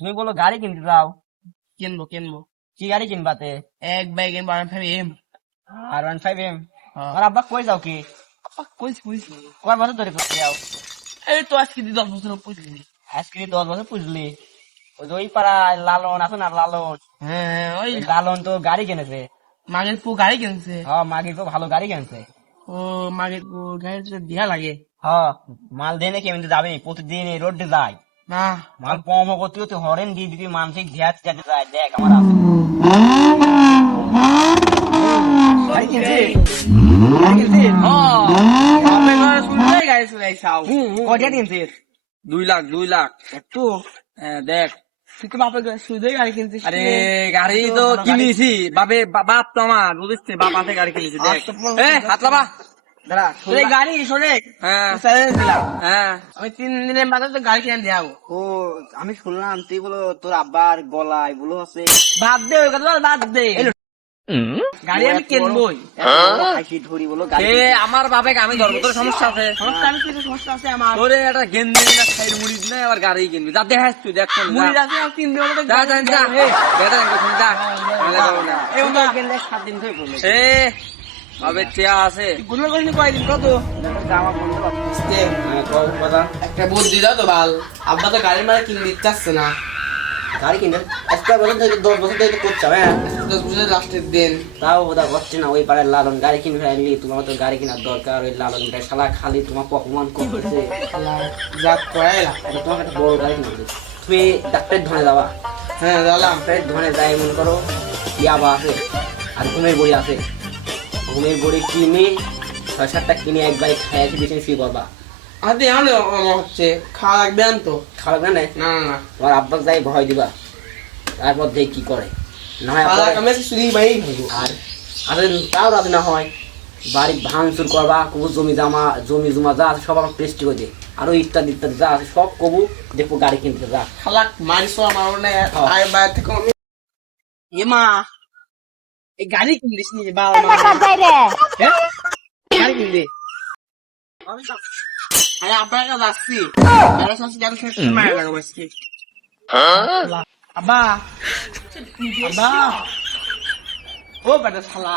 তুমি বলো গাড়ি কিনতে যাও, কিনবো কিনবো কি গাড়ি কিনবাতে? এক বাইক কিনবো R15M। R15M? হ্যাঁ। আর আব্বা কই যাও কি? কইছি কইছি কয় বছর ধরে করতে যাও? এই তো আজকে 10 বছর পড়লি। আজকে 10 বছর পুজলি। ওই যে ওই পাড়ায় লালন আছে না, লালন, হ্যাঁ ওই ওই লালন তো গাড়ি কিনেছে। মাগের পু গাড়ি কিনছে। হ্যাঁ, মাগি তো ভালো গাড়ি কিনছে। ও মাগের পু গাড়ি তো দিয়া লাগে হ্যাঁ, মাল দেয় নাকি? এমনি যাবে প্রতিদিন এই রোডে যায় না। মাল পম করতে করতে হরেন দিয়ে দিবি, মানসিক ধ্যাত যাতে যায়। দেখ আমার আছে গাড়ি কিনছে। গাড়ি কিনছে? কয়টা কিনছে? 2 লাখ একটু দেখ। তুই কি বাপের সুদে গাড়ি কিনছিস? আরে গাড়ি তো কিনেছি, বাপ তো আমার বুঝিস, বাপ হাতে গাড়ি কিনেছি। দেখ হাত লাবা। দাঁড়া, গাড়ি শোনে হ্যাঁ দিলাম হ্যাঁ আমি 3 দিনের মাথায় তো গাড়ি কিনে দেবো। ও আমি শুনলাম তুই বলো তোর আব্বার গলায় বলো আছে। বাদ দে ওই কথা বাদ দে, গাড়ি আমি কিনবই। হাসি ধরি বলো গাড়ি এ আমার বাপে আমি ধরবো, তোর সমস্যা আছে? সমস্যা আমি কিছু সমস্যা আছে আমার। তোরে একটা গেন্দে সাইড মুড়ি না, আবার গাড়ি কিনবি। যা দেখাস তুই, দেখ মুড়ি আছে আর 3 দিনের মধ্যে যা যা যা এই উনি গেলে 7 দিন ধরে বলে এ বাবে টিয়া আছে। গুলো করিনি কয়দিন কত জামা বন্ধ করতে। কথা একটা বুদ্ধি দাও তো বাল, আব্বা তো গাড়ি মারা কিনে দিতে চাচ্ছে না। গাড়ি কিনে একটা বছর থেকে 10 বছর থেকে করছে। হ্যাঁ 10 বছরের লাস্টের দিন তাও ওটা করছে না। ওই পাড়ার লালন গাড়ি কিনে ফেললি, তোমার তো গাড়ি কেনার দরকার। ওই লালনটা শালা খালি তোমার অপমান করতেছে। জাত কয়লা। তোমাকে একটা বড় গাড়ি কিনে দিবে। তুমি ডাক্তারের ধনে যাবা। হ্যাঁ দালাম ডাক্তারের ধনে যাই মনে করো ইয়াবা আছে আর ঘুমের বড়ি আছে। ঘুমের বড়ি কিনে 6-7টা কিনে একবারে খাই আসি, বেশি শুয়ে করবা। আরে আমি হচ্ছে খাওয়া লাগবে না তো। খাওয়া না না না না তোমার আব্বাকে যাই ভয় দিবা, তারপর দেখ কি করে। না হয় খাওয়া পরে- আমি শুধু বাড়ি খাবো। আর আর তাও রাতে না হয় বাড়ি ভাঙচুর করবা, কবু জমি জমা যা আছে সব আমার প্রেস্টি করে দে, আরো ইত্যাদি ইত্যাদি যা আছে সব কবু দেখবো গাড়ি কিনতে যা। খালাক মারিস আমার না আয় বাইরে থেকে আমি এ মা এই গাড়ি কিনলিস নি বাবা মা হ্যাঁ গাড়ি কিনলি আরে আপনার কাছে যাচ্ছি গাড়ি সাথে গাড়ি সাথে মারা লাগাবো আজকে আব্বা আব্বা ও বেটা শালা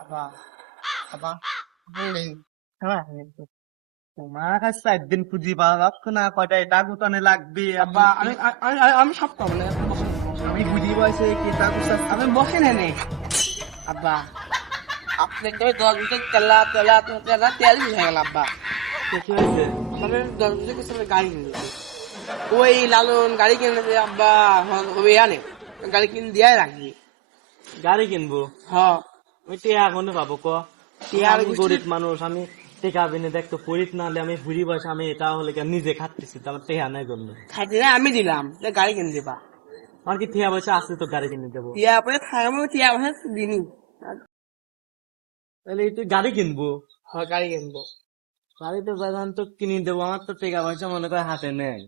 আব্বা আব্বা বলেন হ্যাঁ তোমার কাছে একদিন খুঁজি পাওয়া যাচ্ছে না, কয়টা এটা গুতানে লাগবে। আব্বা আমি আমি আমি সব পাবো না আমি বুঝি পাইছি কি তা গুছা। আমি বসে নেনে আব্বা আপনি তো 10 বছর তেলা তেলা তেলা তেল হয়ে গেল আব্বা কি হয়েছে? আমি 10 বছর কিছু গাড়ি কিনে ওই লালন গাড়ি কিনেছে আব্বা হবে জানে গাড়ি কিনে দিয়াই রাখবি গাড়ি কিনবো? হ্যাঁ ওই টিয়া এখনো পাবো ক? টিয়া আমি গরিব মানুষ, আমি টেকা বিনে দেখতো পরিত না হলে আমি ঘুরি বসে আমি এটা হলে কি নিজে খাচ্ছি, আমার টেহা নাই জন্য। খাইতে না আমি দিলাম গাড়ি কিনে দিবা আমার কি টিয়া পয়সা আছে তো গাড়ি কিনে দেবো? টিয়া পরে খাইবো টিয়া পয়সা দিনি তাহলে তুই গাড়ি কিনবো? হ্যাঁ গাড়ি কিনবো গাড়িতে বাজান তো কিনে দেবো, আমার তো টেকা পয়সা মনে করে হাতে নেই।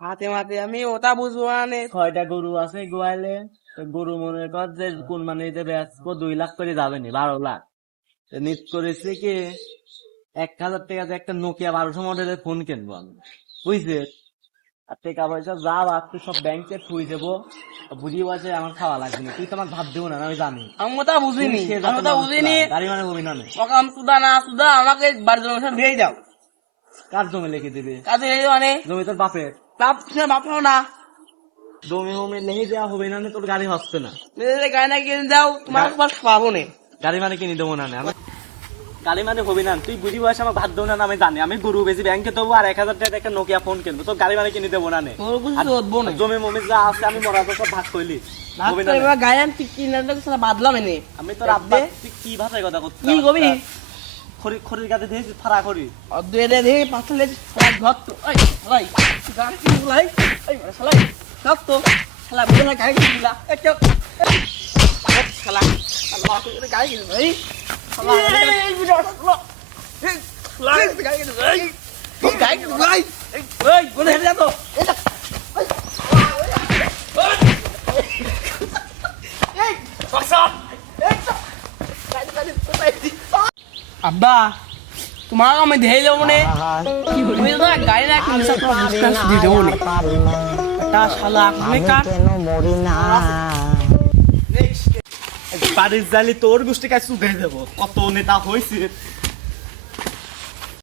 হাতে মাতে আমি ওটা বুঝবো না ছয়টা গরু আছে গোয়ালে, তো গরু মনে কর যে কোন মানে বেচবো 2 লাখ করে যাবে নি, 12 লাখ। নিট করেছে কি 1,000 টাকা দিয়ে একটা নোকিয়া 1200 মডেলের ফোন কিনবো আমি, বুঝছে? আর টাকা পয়সা যা আছে সব ব্যাংকে থুই দেবো, বুঝি বসে আমার খাওয়া লাগবে না। তুই তো আমার ভাত দেবো না, আমি জানি। আমি ওটা বুঝিনি আমি ওটা বুঝিনি গাড়ি মানে বমি না নেই। আমি সুদা না সুদা আমাকে বাড়ির জন্য দিয়ে দাও কার জমি লিখে দিবে? কাজে এই মানে জমি তোর বাপের। বাপ বাপ না জমি মমি লিখে দেওয়া হবে না, তোর গাড়ি হচ্ছে না। নিজেদের গাড়ি না কিনে দাও তোমার বাস পাবো না গাড়ি মানে কিনে দেবো না আমি। গাড়ি মানে হবে না, তুই বুঝি বয়সে আমার ভাত দেবো না আমি জানি। আমি গরু বেশি ব্যাংকে দেবো আর 1,000 টাকা একটা নোকিয়া ফোন কিনবো, তোর গাড়ি মানে কিনে দেবো না। তোর বুঝি উঠবো না জমি মমি যা আছে আমি মরা তো সব ভাগ করলি হবে না। এবার গাড়ি আমি কিনে বাদলাম এনে আমি তোর আব্বা তুই কি ভাষায় কথা করছিস? কি কবি খড়ির কাছে দিয়েছি ফাড়া খড়ি। অদ্বৈতে দেখে পাঁচলে ঘর তো ওই ভাই গাড়ি কিনে লাই এই শালাই সব তো শালা বুঝে না গাড়ি কিনে দিলা এই চল শালা শালা করে গাড়ি কিনে ভাই শালা এই বিড়া শালা এই শালা গাড়ি কিনে ভাই গাড়ি কিনে ভাই এই বলে হেরে যা তো আব্বা তোমার আমি ধেয়ে দেবো নে তুমি তো গাড়ি না কিনে সব দিয়ে দেবো নে এটা শালা আমি কাট বাড়ির জালি তোর গোষ্ঠী কাছে দেবো কত নেতা হয়েছে